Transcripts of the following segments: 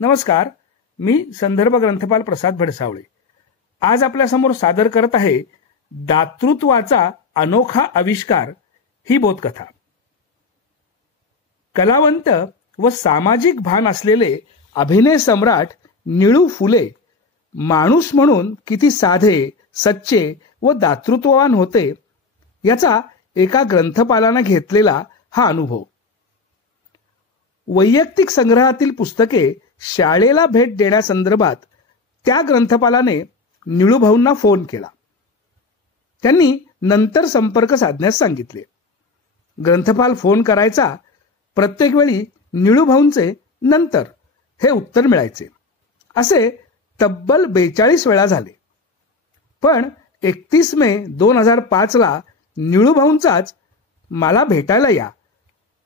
नमस्कार, मी संदर्भ ग्रंथपाल प्रसाद भडसावळे आज आपल्यासमोर सादर करत आहे दातृत्वाचा अनोखा आविष्कार ही बोधकथा। कलावंत व सामाजिक भान असलेले अभिनय सम्राट निळू फुले माणूस म्हणून किती साधे, सच्चे व दातृत्ववान होते याचा एका ग्रंथपालाने घेतलेला हा अनुभव। वैयक्तिक संग्रहातील पुस्तके शाळेला भेट देण्यासंदर्भात त्या ग्रंथपालाने निळूभाऊंना फोन केला। त्यांनी नंतर संपर्क साधण्यास सांगितले। ग्रंथपाल फोन करायचा, प्रत्येक वेळी निळूभाऊंचे नंतर हे उत्तर मिळायचे। असे तब्बल 42 वेळा झाले। पण 31 मे 2005 ला निळूभाऊंचाच मला भेटायला या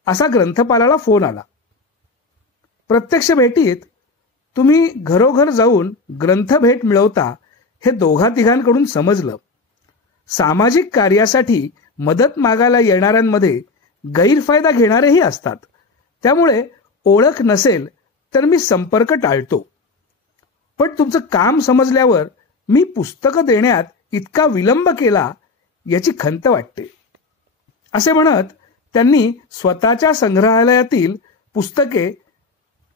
असा ग्रंथपालाला फोन आला। प्रत्यक्ष भेटीत तुम्ही घरोघर जाऊन ग्रंथ भेट मिळवता हे दोघा तिघांकडून समजलं। सामाजिक कार्यासाठी मदत मागायला येणाऱ्यांमध्ये गैरफायदा घेणारेही असतात, त्यामुळे ओळख नसेल तर मी संपर्क टाळतो। पण तुमचं काम समजल्यावर मी पुस्तकं देण्यात इतका विलंब केला याची खंत वाटते, असे म्हणत त्यांनी स्वतःच्या संग्रहालयातील पुस्तके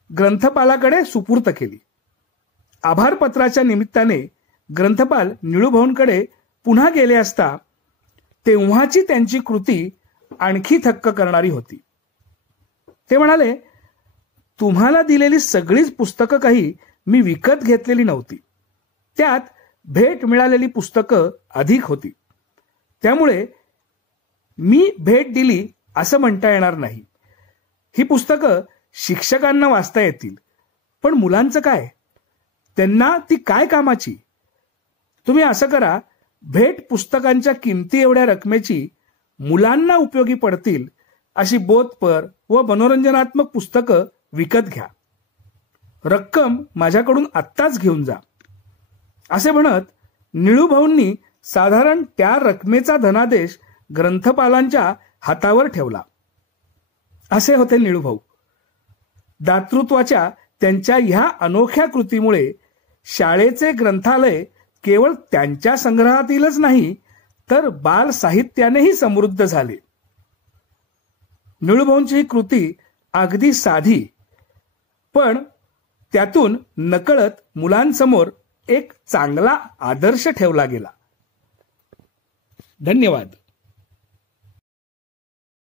ग्रंथपालाकडे सुपूर्त केली। आभार पत्राच्या निमित्ताने ग्रंथपाल निळूभाऊंकडे पुन्हा गेले असता तेव्हाची त्यांची कृती आणखी थक्क करणारी होती। ते म्हणाले, तुम्हाला दिलेली सगळीच पुस्तकं काही मी विकत घेतलेली नव्हती, त्यात भेट मिळालेली पुस्तकं अधिक होती, त्यामुळे मी भेट दिली असं म्हणता येणार नाही। ही पुस्तकं शिक्षकांना वाचता येतील, पण मुलांचं काय, त्यांना ती काय कामाची? तुम्ही असं करा, भेट पुस्तकांच्या किमती एवढ्या रकमेची मुलांना उपयोगी पडतील अशी बोधपर व मनोरंजनात्मक पुस्तकं विकत घ्या। रक्कम माझ्याकडून आत्ताच घेऊन जा, असे म्हणत निळूभाऊंनी साधारण त्या रकमेचा धनादेश ग्रंथपालांच्या हातावर ठेवला। असे होते निळूभाऊ। दातृत्वाच्या त्यांच्या ह्या अनोख्या कृतीमुळे शाळेचे ग्रंथालय केवळ त्यांच्या संग्रहातीलच नाही तर बाल साहित्यानेही समृद्ध झाले। निळूभाऊंची ही कृती अगदी साधी, पण त्यातून नकळत मुलांसमोर एक चांगला आदर्श ठेवला गेला। धन्यवाद।